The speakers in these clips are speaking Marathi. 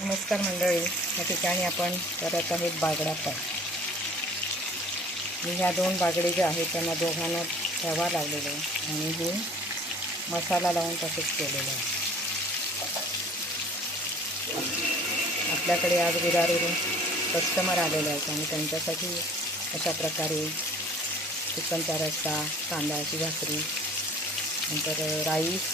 नमस्कार मंडळी, या ठिकाणी आपण करत आहोत बागडा फ्राय. मी ह्या दोन बागडे जे आहेत त्यांना दोघांना रवा लावलेला आहे आणि हे मसाला लावून तसंच केलेलं आहे. आपल्याकडे आज विरारवरून कस्टमर आलेले आहेत आणि त्यांच्यासाठी अशा प्रकारे चिकनचा रस्सा, तांदळाची भाकरी, नंतर राईस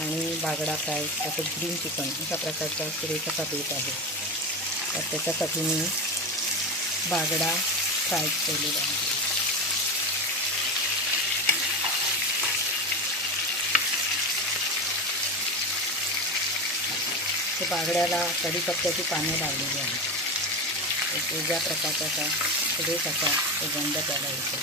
आणि बागडा फ्राय, तसंच ग्रीन चिकन अशा प्रकारचा सुरेखाचा बेत आहे. तर त्याच्यासाठी मी बागडा फ्राय केलेला आहे. ते बागड्याला कढीपत्त्याची पाने लावलेली आहेत. एक वेगळ्या प्रकारचा असा सुरेख असा गंध त्याला येतो.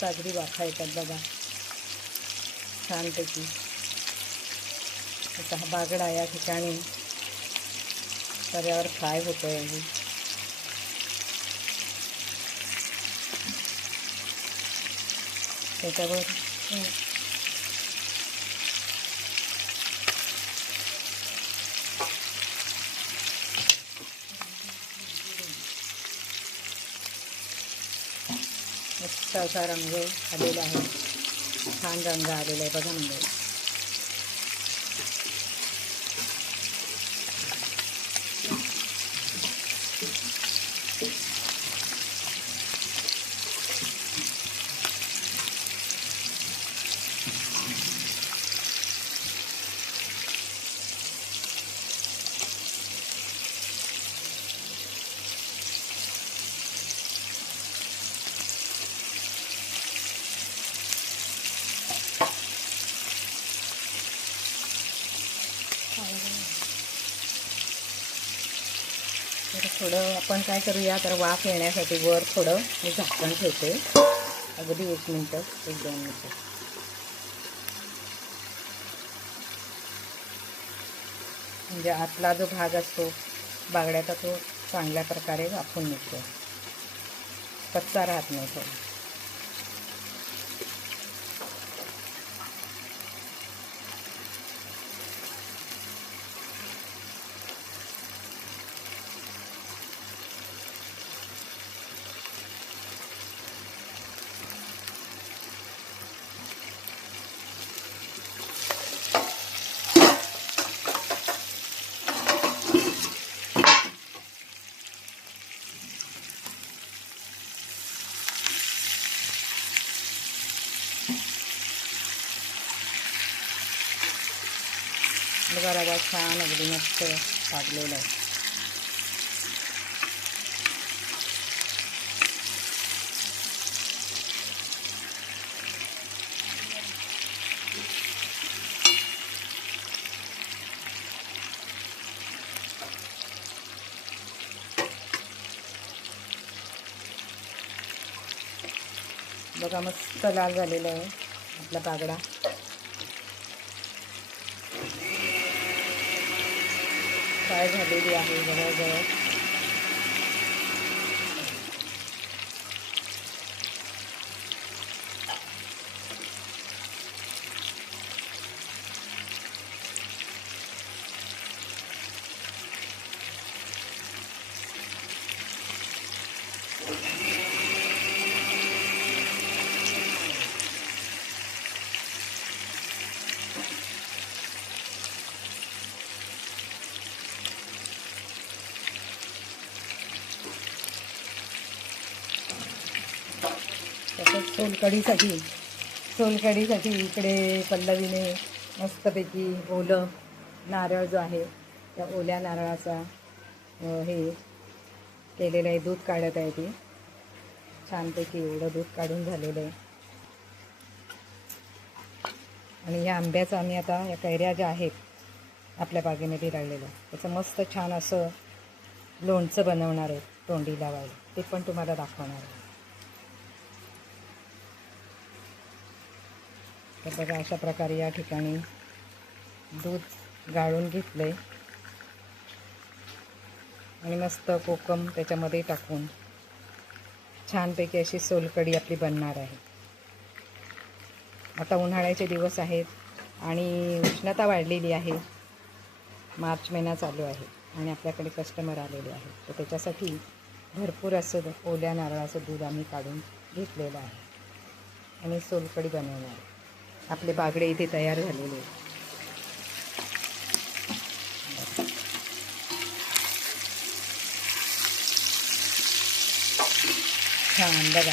सागरी वाफा येतात बघा छानपैकी. आता हा बागडा या ठिकाणी तव्यावर फ्राय होतो आहे. त्याच्यावर मस्त असा रंग आलेला आहे. छान रंग आलेला आहे बघा मंडळी. तर थोडं आपण काय करूया, तर वाफ येण्यासाठी वर थोडं मी झाकण ठेवते. अगदी 1 मिनटं, 1-2 मिनटं. म्हणजे आतला जो भाग असतो बागड्याचा तो चांगल्या प्रकारे वाफून निघतो, कच्चा राहत नाही थोडं. बघा रवा छान अगदी मस्त भाजलेला आहे. बघा मस्त लाल झालेला आहे आपला बागडा. फ्राय झालेली आहे जवळजवळ. तसंच सोलकढीसाठी सोलकढीसाठी इकडे पल्लवीने मस्तपैकी ओलं नारळ जो आहे त्या ओल्या नारळाचा हे केलेलं आहे, दूध काढत आहे ती. छानपैकी एवढं दूध काढून झालेलं आहे. आणि या आंब्याचं आम्ही आता या कैऱ्या ज्या आहेत आपल्या बागेमध्ये लागलेल्या त्याचं मस्त छान असं लोणचं बनवणार आहे तोंडी लावायला. ते पण तुम्हाला दाखवणार आहे. तर बघा अशा प्रकारे या ठिकाणी दूध गाळून घेतलं आहे आणि मस्त कोकम त्याच्यामध्ये टाकून छानपैकी अशी सोलकढी आपली बनणार आहे. आता उन्हाळ्याचे दिवस आहेत आणि उष्णता वाढलेली आहे. मार्च महिना चालू आहे आणि आपल्याकडे कस्टमर आलेले आहेत. तर त्याच्यासाठी भरपूर असं ओल्या नारळाचं दूध आम्ही काढून घेतलेलं आहे आणि सोलकढी बनवणार आहे. आपले बागडे इथे तयार झालेले आहेत. छान बघा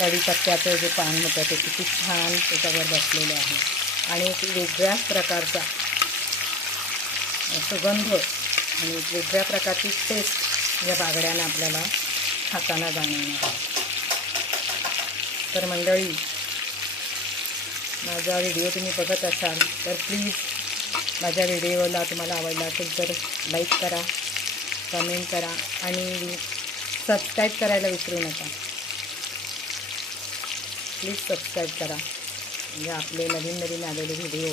कढीपत्त्याचं जे पान होतं ते किती छान त्याच्यावर बसलेलं आहे आणि एक वेगळ्याच प्रकारचा सुगंध आणि वेगळ्या प्रकारची टेस्ट या बागड्यांना आपल्याला खाताना जाणवणार आहे. तर मंडळी, माझा व्हिडिओ तुम्ही बघत असाल तर प्लीज माझ्या व्हिडिओला तुम्हाला आवडला असेल तर लाईक करा, कमेंट करा आणि सबस्क्राईब करायला विसरू नका. प्लीज सबस्क्राईब करा म्हणजे आपले नवीन नवीन आलेले व्हिडिओ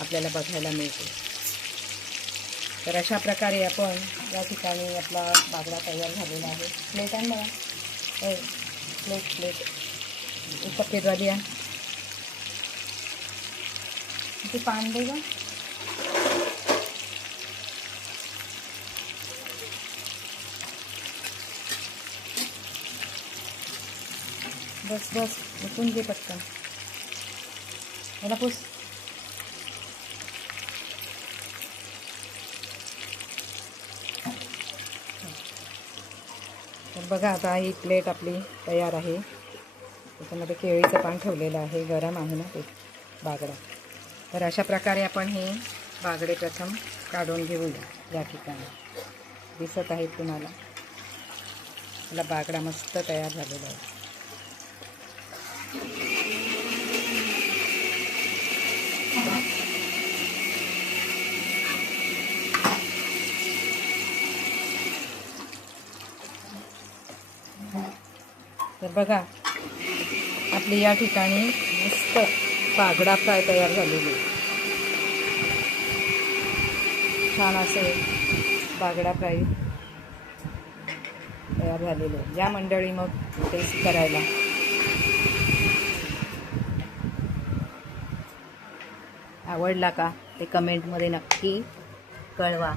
आपल्याला बघायला मिळते. तर अशा प्रकारे आपण या ठिकाणी आपला बागडा तयार झालेला आहे. प्लेट आहे मला प्लेट एक सफेदवाली आहे ते पान दे का. बस बस उठून घे पटकन मला पुस. तर बघा आता ही प्लेट आपली तयार आहे. त्याच्यामध्ये केळीचं पान ठेवलेलं आहे, गरम आहे ना ते बागडा. तर अशा प्रकारे आपण हे बागडे प्रथम काढून घेऊया. या ठिकाणी दिसत आहेत तुम्हाला आपला बागडा मस्त तयार झालेला आहे. तर बघा आपली या ठिकाणी मस्त बागडा फ्राय तयार झालेली. छान असे बागडा फ्राय तयार झालेले. या मंडळी मग टेस्ट करायला. आवडला का ते कमेंटमध्ये नक्की कळवा.